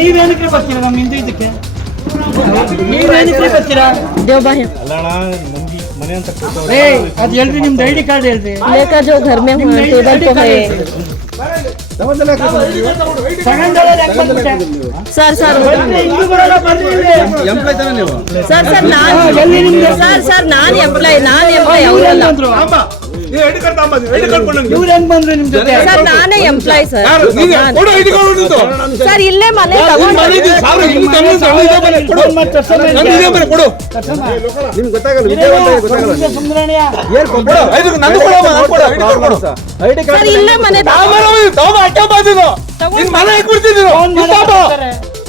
ನೀವೇನಕ್ಕೆ ಬಕ್ತಿರಾ ನಮ್ಮ ಹಿಂದಿ ಇದಕ್ಕೆ ನೀವೇನಕ್ಕೆ ಬಕ್ತಿರಾ ದೇವಬಾಹೇ ಅಣ್ಣಾ ನಮ್ಮಿಗೆ ಮನೆ ಅಂತ ಸರ್ ಸರ್ ನಾನು ಸರ್ ಸರ್ ನಾನು ಎಂಪ್ಲಾಯ್ ನಾನು ಎಂಪ್ಲಾಯ್ ಆಹಾ ನಾನೇ ಎಂಪ್ಲಾಯಿ ಸರ್ ಇಲ್ಲೇ ಮನೆ ಗೊತ್ತಾಗ್ ಇಲ್ಲೇ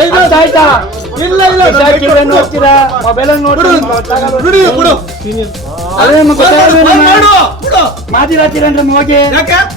ಎಲ್ ಆಯ್ತಾ ಇಲ್ಲ ಇಲ್ಲ ನೋಡ್ತೀರಾ ಅಂದ್ರೆ